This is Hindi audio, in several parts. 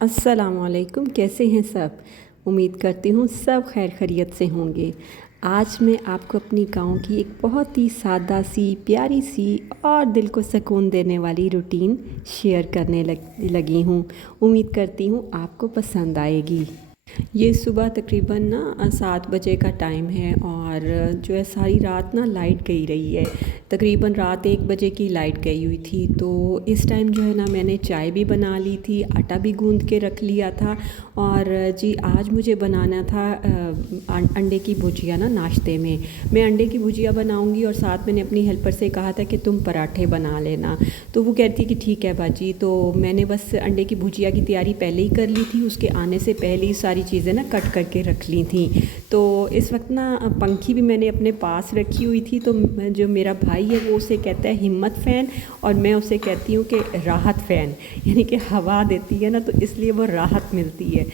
अस्सलामुअलैकुम, कैसे हैं सब। उम्मीद करती हूँ सब खैर खैरियत से होंगे। आज मैं आपको अपनी गांव की एक बहुत ही सादा सी प्यारी सी और दिल को सुकून देने वाली रूटीन शेयर करने लगी हूँ। उम्मीद करती हूँ आपको पसंद आएगी। ये सुबह तकरीबन ना 7 बजे का टाइम है और जो है सारी रात ना लाइट गई रही है। तकरीबन रात 1 बजे की लाइट गई हुई थी, तो इस टाइम जो है ना मैंने चाय भी बना ली थी, आटा भी गूंद के रख लिया था। और जी आज मुझे बनाना था अंडे की भुजिया ना नाश्ते में। मैं अंडे की भुजिया बनाऊंगी और साथ मैंने अपनी हेल्पर से कहा था कि तुम पराठे बना लेना। तो वो कहती कि ठीक है बाजी। तो मैंने बस अंडे की भुजिया की तैयारी पहले ही कर ली थी, उसके आने से पहले ही सारी चीज़ें ना कट करके रख ली थी। तो इस वक्त ना पंखी भी मैंने अपने पास रखी हुई थी। तो जो मेरा भाई है वो उसे कहता है हिम्मत फ़ैन और मैं उसे कहती हूँ कि राहत फ़ैन, यानी कि हवा देती है ना, तो इसलिए वो राहत मिलती है।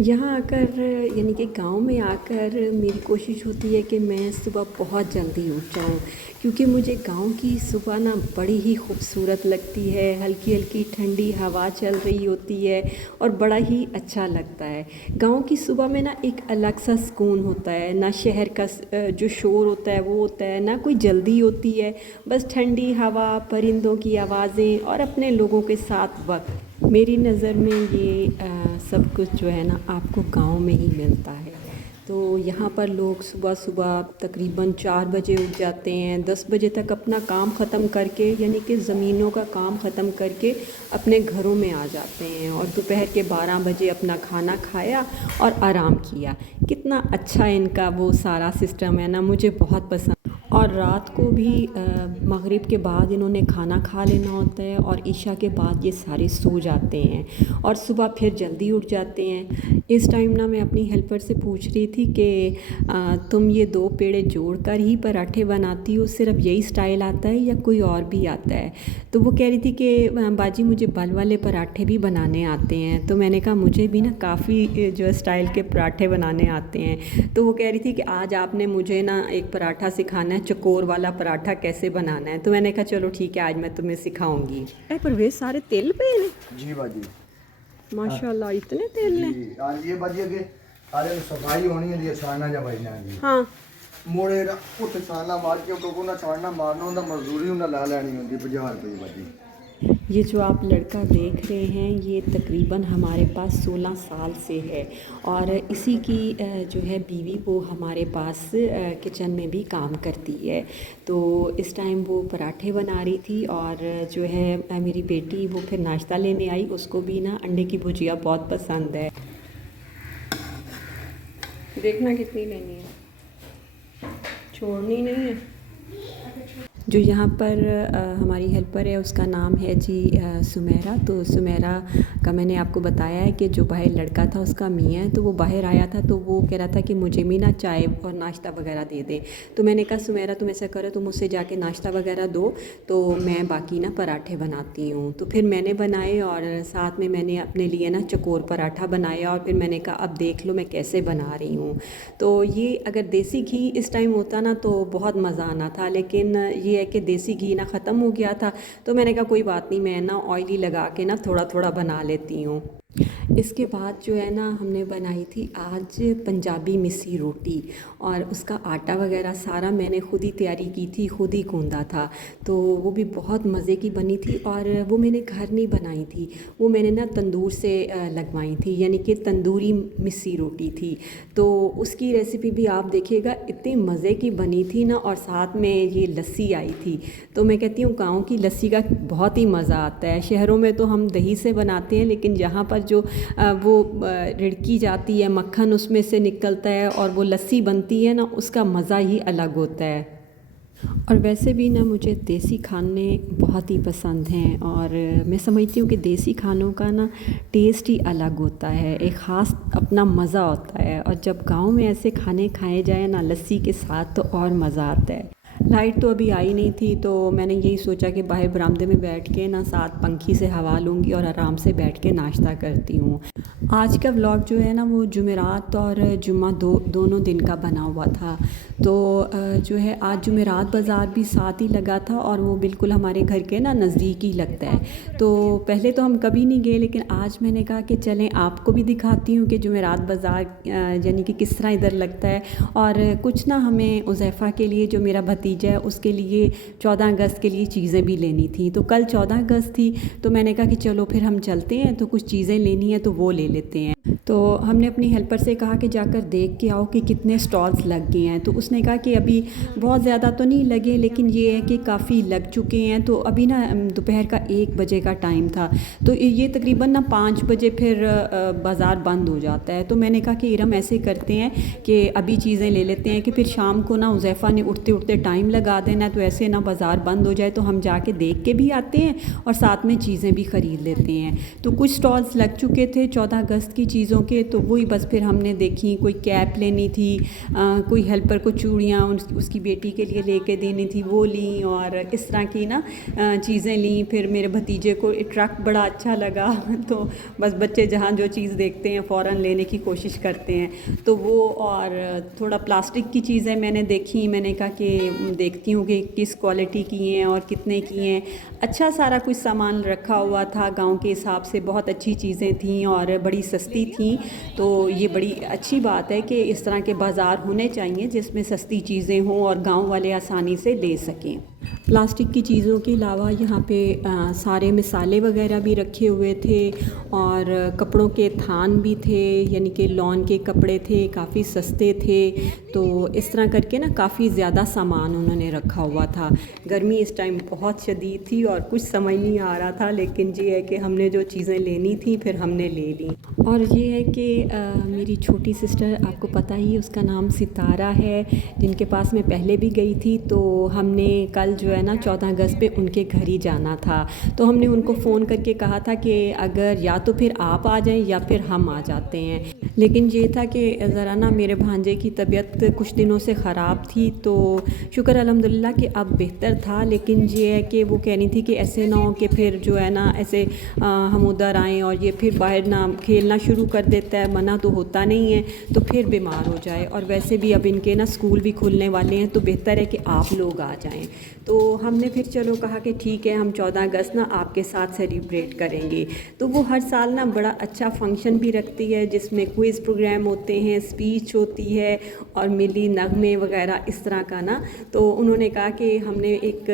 यहाँ आकर यानी कि गांव में आकर मेरी कोशिश होती है कि मैं सुबह बहुत जल्दी उठ जाऊँ, क्योंकि मुझे गांव की सुबह ना बड़ी ही खूबसूरत लगती है। हल्की हल्की ठंडी हवा चल रही होती है और बड़ा ही अच्छा लगता है। गांव की सुबह में ना एक अलग सा सुकून होता है, ना शहर का जो शोर होता है वो होता है, ना कोई जल्दी होती है। बस ठंडी हवा, परिंदों की आवाज़ें और अपने लोगों के साथ वक्त। मेरी नज़र में ये सब कुछ जो है ना आपको गांव में ही मिलता है। तो यहाँ पर लोग सुबह सुबह तकरीबन 4 बजे उठ जाते हैं, 10 बजे तक अपना काम ख़त्म करके, यानी कि ज़मीनों का काम ख़त्म करके अपने घरों में आ जाते हैं और दोपहर के 12 बजे अपना खाना खाया और आराम किया। कितना अच्छा इनका वो सारा सिस्टम है ना, मुझे बहुत पसंद। और रात को भी मगरिब के बाद इन्होंने खाना खा लेना होता है और इशा के बाद ये सारे सो जाते हैं और सुबह फिर जल्दी उठ जाते हैं। इस टाइम ना मैं अपनी हेल्पर से पूछ रही थी कि तुम ये 2 पेड़े जोड़कर ही पराठे बनाती हो, सिर्फ यही स्टाइल आता है या कोई और भी आता है। तो वो कह रही थी कि बाजी मुझे बल वाले पराठे भी बनाने आते हैं। तो मैंने कहा मुझे भी ना काफ़ी जो स्टाइल के पराठे बनाने आते हैं। तो वो कह रही थी कि आज आपने मुझे ना एक पराठा सिखाना है, चकोर वाला पराठा कैसे बनाना है। तो मैंने कहा चलो ठीक है, आज मैं तुम्हें सिखाऊंगी। अरे परवेज सारे तेल पे ने जी बाजी, माशाल्लाह, इतने तेल ने। आज ये बाजी के अरे सफाई होनी है, ये छाना जा भाई ना जी। हाँ मोड़े उत्ते छाना मार के को ना छाना मारना होंदा, मजदूरी उन्हें ला लेनी होंदी 50 रुपये बाजी। ये जो आप लड़का देख रहे हैं ये तकरीबन हमारे पास 16 साल से है और इसी की जो है बीवी वो हमारे पास किचन में भी काम करती है। तो इस टाइम वो पराठे बना रही थी और जो है मेरी बेटी वो फिर नाश्ता लेने आई, उसको भी ना अंडे की भुजिया बहुत पसंद है। देखना कितनी लेनी है, छोड़नी नहीं है। जो यहाँ पर हमारी हेल्पर है उसका नाम है जी सुमेरा। तो सुमेरा का मैंने आपको बताया है कि जो बाहर लड़का था उसका मियाँ है, तो वो बाहर आया था तो वो कह रहा था कि मुझे भी ना चाय और नाश्ता वगैरह दे दें। तो मैंने कहा सुमेरा तुम ऐसा करो, तुम मुझसे जाके नाश्ता वगैरह दो, तो मैं बाकी ना पराठे बनाती हूँ। तो फिर मैंने बनाए और साथ में मैंने अपने लिए ना चकोर पराठा बनाया और फिर मैंने कहा अब देख लो मैं कैसे बना रही हूँ। तो ये अगर देसी घी इस टाइम होता ना तो बहुत मज़ा आना था, लेकिन ये है कि देसी घी ना ख़त्म हो गया था। तो मैंने कहा कोई बात नहीं, मैं ना ऑयल ही लगा के ना थोड़ा थोड़ा बना लेती हूँ। इसके बाद जो है ना हमने बनाई थी आज पंजाबी मिस्सी रोटी और उसका आटा वगैरह सारा मैंने ख़ुद ही तैयारी की थी, ख़ुद ही गूंदा था। तो वो भी बहुत मज़े की बनी थी और वो मैंने घर नहीं बनाई थी, वो मैंने ना तंदूर से लगवाई थी, यानी कि तंदूरी मिस्सी रोटी थी। तो उसकी रेसिपी भी आप देखिएगा, इतनी मज़े की बनी थी ना। और साथ में ये लस्सी आई थी। तो मैं कहती हूँ गाँव की लस्सी का बहुत ही मज़ा आता है। शहरों में तो हम दही से बनाते हैं, लेकिन यहाँ पर जो वो रिड़की जाती है, मक्खन उसमें से निकलता है और वो लस्सी बनती है ना, उसका मज़ा ही अलग होता है। और वैसे भी ना मुझे देसी खाने बहुत ही पसंद हैं और मैं समझती हूँ कि देसी खानों का ना टेस्ट ही अलग होता है, एक ख़ास अपना मज़ा होता है। और जब गांव में ऐसे खाने खाए जाए ना लस्सी के साथ तो और मज़ा आता है। लाइट तो अभी आई नहीं थी, तो मैंने यही सोचा कि बाहर बरामदे में बैठ के ना साथ पंखी से हवा लूँगी और आराम से बैठ के नाश्ता करती हूँ। आज का व्लॉग जो है ना वो जुमेरात और जुम्मा दोनों दिन का बना हुआ था। तो जो है आज जुमेरात बाज़ार भी साथ ही लगा था और वो बिल्कुल हमारे घर के ना नज़दीक ही लगता है। तो पहले तो हम कभी नहीं गए, लेकिन आज मैंने कहा कि चलें आपको भी दिखाती हूँ कि जुमेरात बाज़ार यानी कि किस तरह इधर लगता है। और कुछ ना हमें उज़ैफ़ा के लिए, जो मेरा भतीजा है, उसके लिए 14 अगस्त के लिए चीज़ें भी लेनी थी। तो कल 14 अगस्त थी, तो मैंने कहा कि चलो फिर हम चलते हैं, तो कुछ चीज़ें लेनी है तो वो ले लेते हैं। तो हमने अपनी हेल्पर से कहा कि जाकर देख के आओ कि कितने स्टॉल्स लग गए हैं। तो उसने कहा कि अभी बहुत ज़्यादा तो नहीं लगे, लेकिन ये है कि काफ़ी लग चुके हैं। तो अभी ना दोपहर का 1 बजे का टाइम था, तो ये तकरीबन ना 5 बजे फिर बाज़ार बंद हो जाता है। तो मैंने कहा कि इरम ऐसे करते हैं कि अभी चीज़ें ले लेते हैं कि फिर शाम को ना उज़ैफ़ा ने उठते उठते टाइम लगा देना, तो ऐसे ना बाज़ार बंद हो जाए तो हम जाके देख के भी आते हैं और साथ में चीज़ें भी ख़रीद लेते हैं। तो कुछ स्टॉल्स लग चुके थे 14 अगस्त की चीज़ों के, तो वही बस फिर हमने देखी। कोई कैप लेनी थी, कोई हेल्पर को चूड़ियाँ उसकी बेटी के लिए लेके देनी थी, वो ली, और इस तरह की ना चीज़ें ली। फिर मेरे भतीजे को ट्रक बड़ा अच्छा लगा तो बस बच्चे जहाँ जो चीज़ देखते हैं फ़ौरन लेने की कोशिश करते हैं, तो वो। और थोड़ा प्लास्टिक की चीज़ें मैंने देखी, मैंने कहा कि देखती हूँ कि किस क्वालिटी की हैं और कितने की हैं। अच्छा सारा कुछ सामान रखा हुआ था, गांव के हिसाब से बहुत अच्छी चीज़ें थीं और बड़ी सस्ती थीं। तो ये बड़ी अच्छी बात है कि इस तरह के बाज़ार होने चाहिए जिसमें सस्ती चीज़ें हों और गांव वाले आसानी से ले सकें। प्लास्टिक की चीज़ों के अलावा यहाँ पे सारे मिसाले वगैरह भी रखे हुए थे और कपड़ों के थान भी थे, यानी कि लॉन के कपड़े थे, काफ़ी सस्ते थे। तो इस तरह करके ना काफ़ी ज़्यादा सामान उन्होंने रखा हुआ था। गर्मी इस टाइम बहुत शदीद थी और कुछ समझ नहीं आ रहा था, लेकिन ये है कि हमने जो चीज़ें लेनी थी फिर हमने ले ली। और ये है कि मेरी छोटी सिस्टर, आपको पता ही उसका नाम सितारा है, जिनके पास मैं पहले भी गई थी। तो हमने कल जो है ना 14 अगस्त पे उनके घर ही जाना था। तो हमने उनको फ़ोन करके कहा था कि अगर या तो फिर आप आ जाएं या फिर हम आ जाते हैं। लेकिन ये था कि ज़रा ना मेरे भांजे की तबीयत कुछ दिनों से ख़राब थी, तो शुक्र अल्हम्दुलिल्लाह कि अब बेहतर था। लेकिन ये है कि वो कह रही थी कि ऐसे ना हो कि फिर जो है ना ऐसे हम उधर आएँ और ये फिर बाहर ना खेलना शुरू कर देता है, मना तो होता नहीं है, तो फिर बीमार हो जाए। और वैसे भी अब इनके ना स्कूल भी खुलने वाले हैं, तो बेहतर है कि आप लोग आ जाएं। तो हमने फिर चलो कहा कि ठीक है, हम 14 अगस्त ना आपके साथ सेलिब्रेट करेंगे। तो वो हर साल ना बड़ा अच्छा फंक्शन भी रखती है, जिसमें क्विज़ प्रोग्राम होते हैं, स्पीच होती है और मिली नगमे वगैरह इस तरह का ना। तो उन्होंने कहा कि हमने एक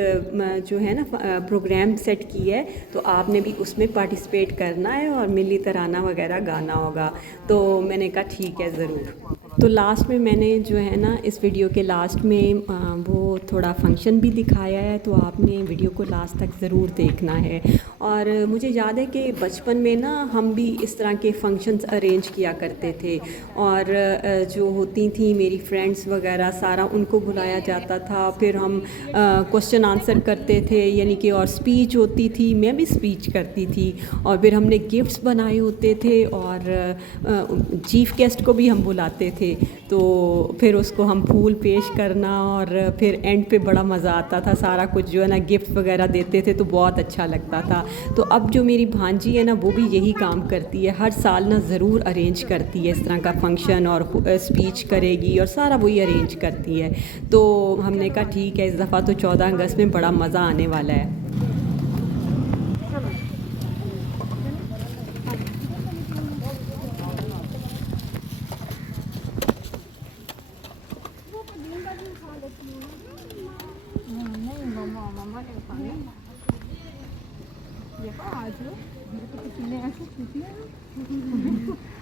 जो है ना प्रोग्राम सेट की है, तो आपने भी उसमें पार्टिसिपेट करना है और मिली तराना वगैरह गाना होगा। तो मैंने कहा ठीक है ज़रूर। तो लास्ट में मैंने जो है ना इस वीडियो के लास्ट में वो थोड़ा फंक्शन भी दिखाया है, तो आपने वीडियो को लास्ट तक ज़रूर देखना है। और मुझे याद है कि बचपन में ना हम भी इस तरह के फंक्शंस अरेंज किया करते थे, और जो होती थी मेरी फ्रेंड्स वगैरह, सारा उनको बुलाया जाता था। फिर हम क्वेश्चन आंसर करते थे, यानी कि, और स्पीच होती थी, मैं भी स्पीच करती थी। और फिर हमने गिफ्ट्स बनाए होते थे और चीफ़ गेस्ट को भी हम बुलाते थे, तो फिर उसको हम फूल पेश करना, और फिर एंड पे बड़ा मज़ा आता था। सारा कुछ जो है ना गिफ्ट वगैरह देते थे, तो बहुत अच्छा लगता था। तो अब जो मेरी भांजी है ना, वो भी यही काम करती है, हर साल ना ज़रूर अरेंज करती है इस तरह का फंक्शन, और स्पीच करेगी और सारा वही अरेंज करती है। तो हमने कहा ठीक है, इस दफ़ा तो 14 अगस्त में बड़ा मज़ा आने वाला है।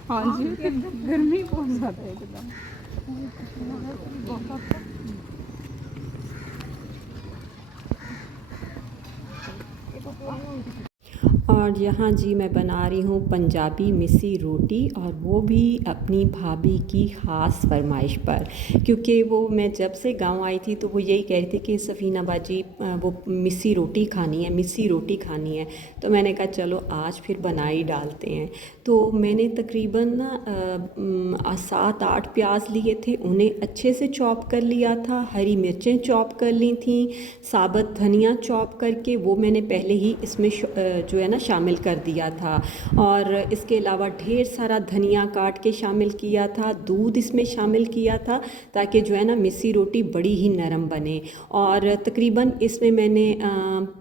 हाँ जी, गर्मी बहुत ज़्यादा है एकदम। और और यहाँ जी मैं बना रही हूँ पंजाबी मिस्सी रोटी, और वो भी अपनी भाभी की ख़ास फरमाइश पर, क्योंकि वो मैं जब से गांव आई थी तो वो यही कह रही थी कि सफ़ीना बाजी वो मिस्सी रोटी खानी है, मिस्सी रोटी खानी है। तो मैंने कहा चलो आज फिर बना ही डालते हैं। तो मैंने तकरीबन ना 7-8 प्याज लिए थे, उन्हें अच्छे से चॉप कर लिया था, हरी मिर्चें चॉप कर ली थी, साबुत धनिया चॉप करके वो मैंने पहले ही इसमें जो है ना शामिल कर दिया था। और इसके अलावा ढेर सारा धनिया काट के शामिल किया था, दूध इसमें शामिल किया था ताकि जो है ना मिस्सी रोटी बड़ी ही नरम बने। और तकरीबन इसमें मैंने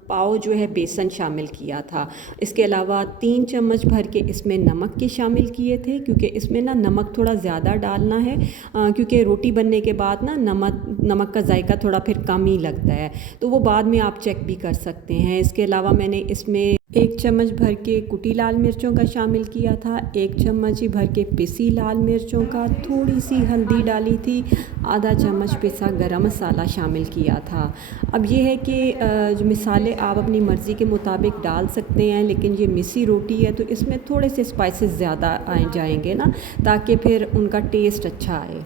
पाव जो है बेसन शामिल किया था। इसके अलावा 3 चम्मच भर के इसमें नमक के शामिल किए थे, क्योंकि इसमें ना नमक थोड़ा ज़्यादा डालना है, क्योंकि रोटी बनने के बाद ना नमक का जायका थोड़ा फिर कम ही लगता है, तो वो बाद में आप चेक भी कर सकते हैं। इसके अलावा मैंने इसमें 1 चम्मच भर के कुटी लाल मिर्चों का शामिल किया था, 1 चम्मच ही भर के पिसी लाल मिर्चों का, थोड़ी सी हल्दी डाली थी, आधा चम्मच पिसा गरम मसाला शामिल किया था। अब ये है कि जो मसाले आप अपनी मर्ज़ी के मुताबिक डाल सकते हैं, लेकिन ये मिस्सी रोटी है तो इसमें थोड़े से स्पाइसेस ज़्यादा आ जाएंगे ना, ताकि फिर उनका टेस्ट अच्छा आए।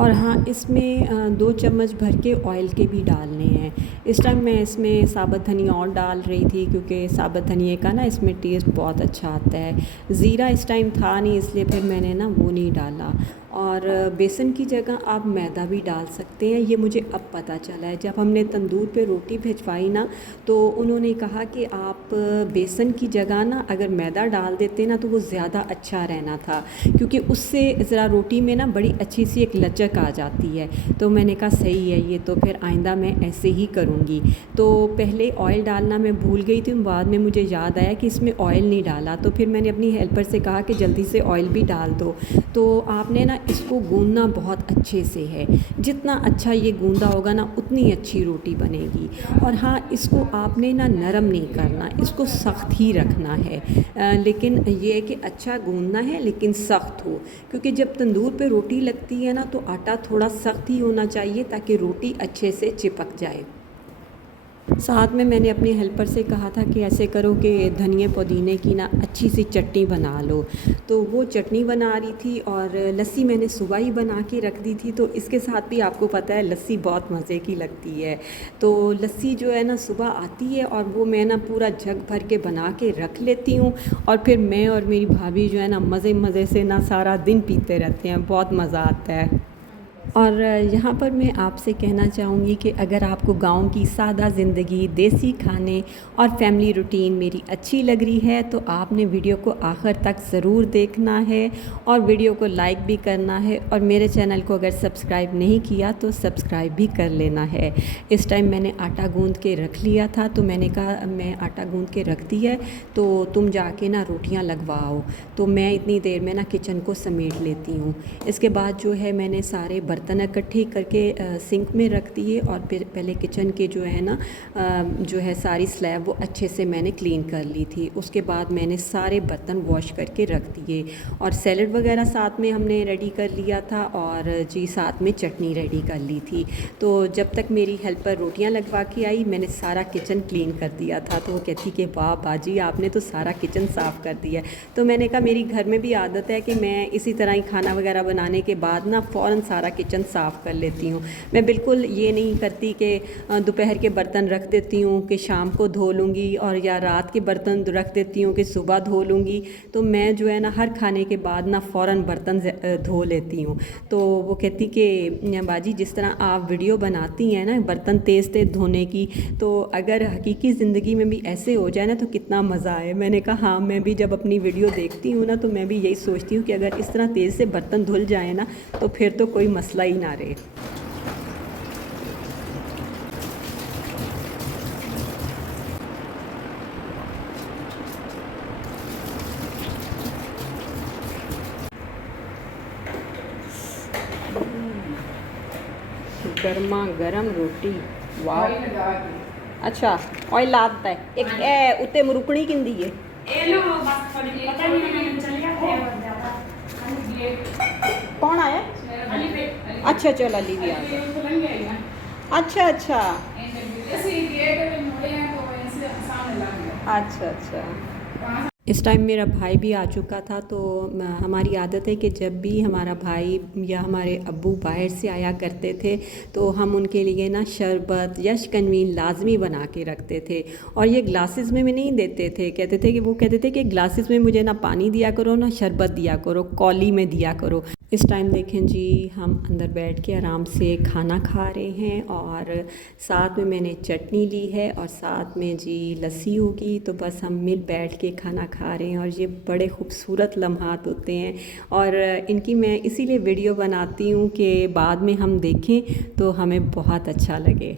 और हाँ, इसमें 2 चम्मच भर के ऑयल के भी डालने हैं। इस टाइम मैं इसमें साबुत धनिया और डाल रही थी, क्योंकि साबुत धनिए का ना इसमें टेस्ट बहुत अच्छा आता है। ज़ीरा इस टाइम था नहीं, इसलिए फिर मैंने ना वो नहीं डाला। और बेसन की जगह आप मैदा भी डाल सकते हैं, ये मुझे अब पता चला है। जब हमने तंदूर पे रोटी भिजवाई ना, तो उन्होंने कहा कि आप बेसन की जगह ना अगर मैदा डाल देते ना तो वो ज़्यादा अच्छा रहना था, क्योंकि उससे ज़रा रोटी में ना बड़ी अच्छी सी एक लचक आ जाती है। तो मैंने कहा सही है ये, तो फिर आइंदा मैं ऐसे ही करूँगी। तो पहले ऑयल डालना मैं भूल गई थी, बाद में मुझे याद आया कि इसमें ऑयल नहीं डाला, तो फिर मैंने अपनी हेल्पर से कहा कि जल्दी से ऑयल भी डाल दो। तो आपने ना इसको गूंदना बहुत अच्छे से है, जितना अच्छा ये गूंदा होगा ना उतनी अच्छी रोटी बनेगी। और हाँ, इसको आपने ना नरम नहीं करना, इसको सख्त ही रखना है, लेकिन ये है कि अच्छा गूंदना है लेकिन सख्त हो, क्योंकि जब तंदूर पे रोटी लगती है ना तो आटा थोड़ा सख्त ही होना चाहिए ताकि रोटी अच्छे से चिपक जाए। साथ में मैंने अपने हेल्पर से कहा था कि ऐसे करो कि धनिए पुदीने की ना अच्छी सी चटनी बना लो, तो वो चटनी बना रही थी। और लस्सी मैंने सुबह ही बना के रख दी थी, तो इसके साथ भी आपको पता है लस्सी बहुत मज़े की लगती है। तो लस्सी जो है ना सुबह आती है और वो मैं ना पूरा जग भर के बना के रख लेती हूँ, और फिर मैं और मेरी भाभी जो है ना मज़े से ना सारा दिन पीते रहते हैं, बहुत मज़ा आता है। और यहाँ पर मैं आपसे कहना चाहूँगी कि अगर आपको गांव की सादा ज़िंदगी, देसी खाने और फैमिली रूटीन मेरी अच्छी लग रही है तो आपने वीडियो को आखिर तक ज़रूर देखना है, और वीडियो को लाइक भी करना है, और मेरे चैनल को अगर सब्सक्राइब नहीं किया तो सब्सक्राइब भी कर लेना है। इस टाइम मैंने आटा गूँध के रख लिया था, तो मैंने कहा मैं आटा गूँध के रख दी है तो तुम जाके ना रोटियाँ लगवाओ। तो मैं इतनी देर में ना किचन को समेट लेती हूँ। इसके बाद जो है मैंने सारे बर्तन इकट्ठे करके सिंक में रख दिए, और फिर पहले किचन के जो है ना जो है सारी स्लैब वो अच्छे से मैंने क्लीन कर ली थी। उसके बाद मैंने सारे बर्तन वॉश करके रख दिए, और सैलड वगैरह साथ में हमने रेडी कर लिया था, और जी साथ में चटनी रेडी कर ली थी। तो जब तक मेरी हेल्पर रोटियां लगवा के आई मैंने सारा किचन क्लीन कर दिया था। तो वो कहती कि वाह बाजी आपने तो सारा किचन साफ़ कर दिया। तो मैंने कहा मेरी घर में भी आदत है कि मैं इसी तरह ही खाना वगैरह बनाने के बाद ना फ़ौरन सारा किचन साफ़ कर लेती हूँ। मैं बिल्कुल ये नहीं करती कि दोपहर के बर्तन रख देती हूँ कि शाम को धो लूँगी, और या रात के बर्तन रख देती हूँ कि सुबह धो लूँगी। तो मैं जो है ना हर खाने के बाद ना फ़ौरन बर्तन धो लेती हूँ। तो वो कहती कि बाजी जिस तरह आप वीडियो बनाती हैं ना बर्तन तेज़ धोने की, तो अगर हकीकी ज़िंदगी में भी ऐसे हो जाए ना तो कितना मज़ा आए। मैंने कहा हाँ, मैं भी जब अपनी वीडियो देखती हूँ ना तो मैं भी यही सोचती हूँ कि अगर इस तरह तेज़ से बर्तन धुल जाए ना तो फिर तो कोई मसला ही ना रहे। गर्मा गर्म रोटी वाह। अच्छा ऑयल लाता है एक ए उत्ते मुरुकनी किंदी है कौन आया? अच्छा चलो अली भी आ गया। अच्छा अच्छा अच्छा अच्छा इस टाइम मेरा भाई भी आ चुका था, तो हमारी आदत है कि जब भी हमारा भाई या हमारे अब्बू बाहर से आया करते थे तो हम उनके लिए ना शरबत या शिकंजी लाजमी बना के रखते थे। और ये ग्लासेस में नहीं देते थे, कहते थे कि ग्लासेस में मुझे ना पानी दिया करो ना शरबत दिया करो, कौली में दिया करो। इस टाइम देखें जी, हम अंदर बैठ के आराम से खाना खा रहे हैं और साथ में मैंने चटनी ली है और साथ में जी लस्सी होगी। तो बस हम मिल बैठ के खाना खा रहे हैं और ये बड़े ख़ूबसूरत लम्हात होते हैं और इनकी मैं इसीलिए वीडियो बनाती हूँ कि बाद में हम देखें तो हमें बहुत अच्छा लगे।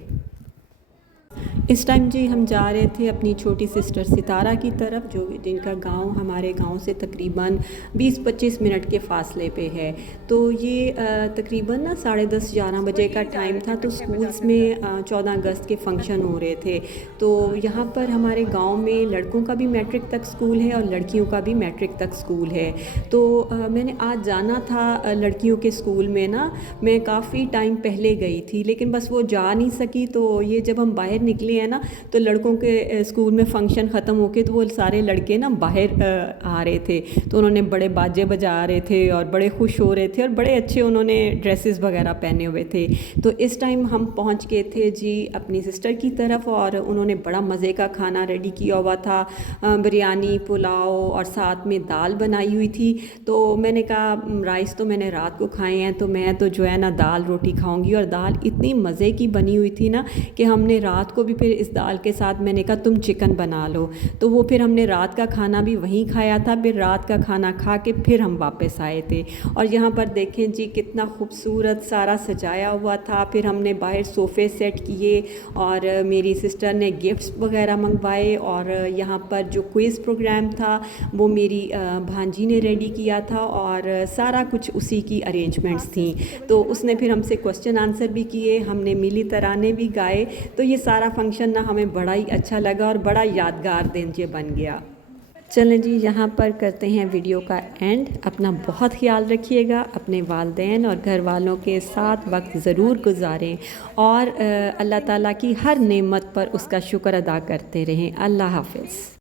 इस टाइम जी हम जा रहे थे अपनी छोटी सिस्टर सितारा की तरफ, जिनका गांव हमारे गांव से तकरीबन 20-25 मिनट के फ़ासले पे है। तो ये तकरीबन ना 10:30-11 बजे का टाइम था। तो स्कूल्स में 14 अगस्त के फंक्शन हो रहे थे। तो यहाँ पर हमारे गांव में लड़कों का भी मैट्रिक तक स्कूल है और लड़कियों का भी मैट्रिक तक स्कूल है। तो मैंने आज जाना था लड़कियों के स्कूल में ना, मैं काफ़ी टाइम पहले गई थी लेकिन बस वो जा नहीं सकी। तो ये जब हम बाहर निकले हैं ना, तो लड़कों के स्कूल में फ़ंक्शन ख़त्म होके तो वो सारे लड़के ना बाहर आ रहे थे। तो उन्होंने बड़े बाजे बजा रहे थे और बड़े खुश हो रहे थे और बड़े अच्छे उन्होंने ड्रेसेस वगैरह पहने हुए थे। तो इस टाइम हम पहुंच गए थे जी अपनी सिस्टर की तरफ और उन्होंने बड़ा मज़े का खाना रेडी किया हुआ था, बिरयानी, पुलाव और साथ में दाल बनाई हुई थी। तो मैंने कहा राइस तो मैंने रात को खाए हैं, तो मैं तो जो है ना दाल रोटी खाऊंगी। और दाल इतनी मज़े की बनी हुई थी ना कि हमने रात को भी फिर इस दाल के साथ मैंने कहा तुम चिकन बना लो। तो वो फिर हमने रात का खाना भी वहीं खाया था। फिर रात का खाना खा के फिर हम वापस आए थे। और यहाँ पर देखें जी कितना खूबसूरत सारा सजाया हुआ था। फिर हमने बाहर सोफ़े सेट किए और मेरी सिस्टर ने गिफ्ट्स वगैरह मंगवाए। और यहाँ पर जो क्विज़ प्रोग्राम था वो मेरी भांजी ने रेडी किया था और सारा कुछ उसी की अरेंजमेंट्स थी। तो उसने फिर हमसे क्वेश्चन आंसर भी किए, हमने मिली तराने भी गाए। तो ये सारा फंक्शन ना हमें बड़ा ही अच्छा लगा और बड़ा यादगार दिन ये बन गया। चलें जी, यहाँ पर करते हैं वीडियो का एंड। अपना बहुत ख्याल रखिएगा, अपने वालिदैन और घर वालों के साथ वक्त ज़रूर गुजारें और अल्लाह ताला की हर नेमत पर उसका शुक्र अदा करते रहें। अल्लाह हाफ़िज़।